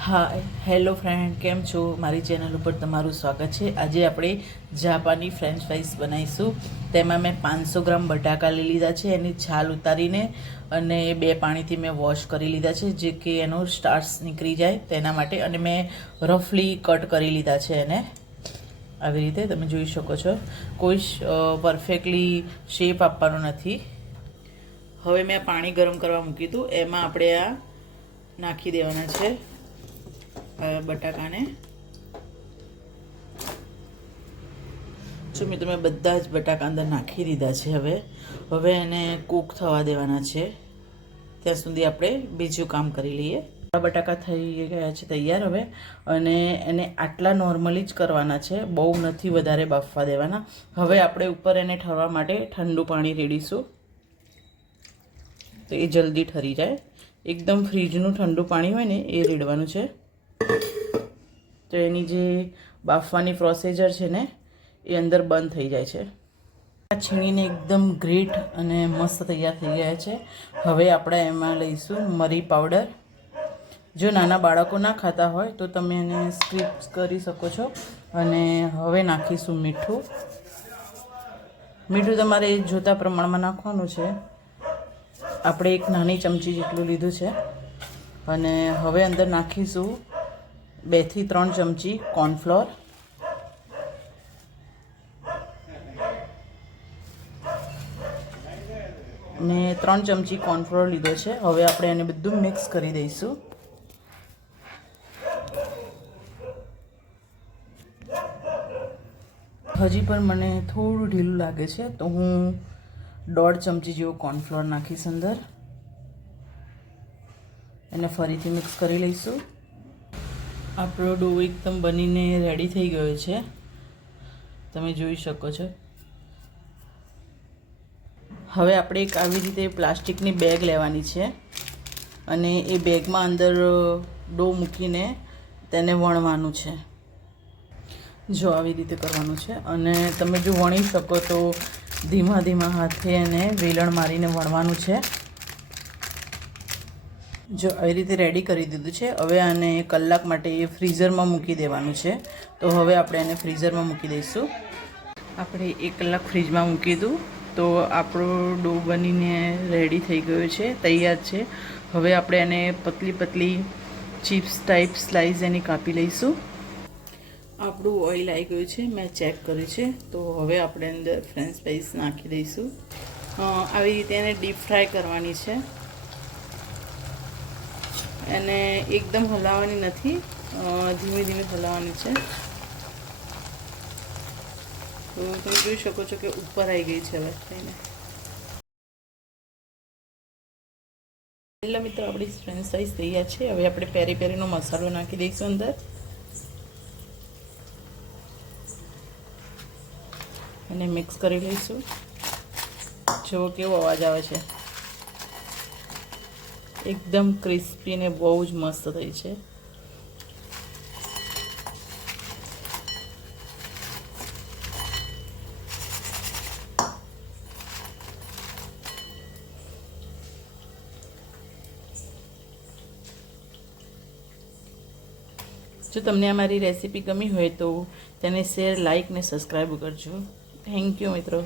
હા hello friend કેમ છો? મારી ચેનલ ઉપર તમારું સ્વાગત છે. આજે આપણે જાપાની ફ્રેન્ચ ફ્રાઈસ બનાવીશું. તેમાં મેં પાંચસો ગ્રામ બટાકા લઈ લીધા છે, એની છાલ ઉતારીને અને બે પાણીથી મેં વોશ કરી લીધા છે, જે કે એનો સ્ટાર્સ નીકળી જાય તેના માટે. અને મેં રફલી કટ કરી લીધા છે એને. આવી રીતે તમે જોઈ શકો છો. કોઈ પરફેક્ટલી શેપ આપવાનો નથી. હવે મેં પાણી ગરમ કરવા મૂક્યું હતું એમાં આપણે આ નાખી દેવાના છે. બટાકાને. જો મેં તમે બધા જ બટાકા અંદર નાખી દીધા છે હવે. હવે એને કૂક થવા દેવાના છે. ત્યાં સુધી આપણે બીજું કામ કરી લઈએ. બટાકા થઈ ગયા છે તૈયાર હવે. અને એને આટલા નોર્મલી જ કરવાના છે. બહુ નથી વધારે બાફવા દેવાના. હવે આપણે ઉપર એને ઠરવા માટે ઠંડુ પાણી રેડીશું. તો એ જલ્દી ઠરી જાય. એકદમ ફ્રીજનું ઠંડુ પાણી હોય ને એ રેડવાનું છે. તો એની જે બાફવાની પ્રોસીજર છે ને, એ અંદર બંધ થઈ જાય છે. આ છીણીને એકદમ ગ્રેટ અને મસ્ત તૈયાર થઈ ગયા છે. હવે આપણે એમાં લઈશું મરી પાવડર જો નાના બાળકો ના ખાતા હોય તો તમે એને સ્કીપ કરી શકો છો. અને હવે નાખીશું મીઠું. મીઠું તમારે જોતા પ્રમાણમાં નાખવાનું છે. આપણે એક નાની ચમચી જેટલું લીધું છે. અને હવે અંદર નાખીશું બેથી ત્રણ ચમચી કોર્નફ્લોર મેં ત્રણ ચમચી કોર્નફ્લોર લીધો છે. હવે આપણે એને બધું મિક્સ કરી દઈશું. હજી પણ મને થોડું ઢીલું લાગે છે, તો હું દોઢ ચમચી જેવો કોર્નફ્લોર નાખીશ અંદર. એને ફરીથી મિક્સ કરી લઈશું. આપણો ડો એકદમ બનીને રેડી થઈ ગયો છે. તમે જોઈ શકો છો. હવે આપણે એક આવી રીતે પ્લાસ્ટિકની બેગ લેવાની છે અને એ બેગમાં અંદર ડો મૂકીને તેને વણવાનું છે. જો આવી રીતે કરવાનું છે અને તમે જો વણી શકો તો ધીમા ધીમા હાથે એને વેલણ મારીને વણવાનું છે. જો આવી રીતે રેડી કરી દીધું છે. હવે આને કલાક માટે એ ફ્રીઝરમાં મૂકી દેવાનું છે. તો હવે આપણે એને ફ્રીઝરમાં મૂકી દઈશું. આપણે એક કલાક ફ્રીજમાં મૂકી દઉં. તો આપણો ડો બનીને રેડી થઈ ગયો છે. તૈયાર છે. હવે આપણે એને પતલી પતલી ચિપ્સ ટાઈપ સ્લાઇસ એની કાપી લઈશું. આપણું ઓઇલ આવી ગયું છે. મેં ચેક કર્યું છે. તો હવે આપણે અંદર ફ્રેન્ચ ફ્રાઈસ નાખી દઈશું. આવી રીતે એને ડીપ ફ્રાય કરવાની છે. એને એકદમ હલાવવાની નથી ધીમે ધીમે હલાવવાની છે. તો તમે જોઈ શકો છો કે ઉપર આવી ગઈ છે હવે થઈને. પહેલાં મિત્રો આપણી ફ્રેન્ચ સાઈઝ તૈયાર છે, હવે આપણે પેરી પેરીનો મસાલો નાખી દઈશું અંદર. અને મિક્સ કરી લઈશું. જુઓ કેવો અવાજ આવે છે. એકદમ ક્રિસ્પી ને બહુ જ મસ્ત થઈ છે. જો તમને આ મારી રેસીપી ગમી હોય તો તેને શેર લાઇક ને સબસ્ક્રાઈબ કરજો. થેન્ક યુ મિત્રો.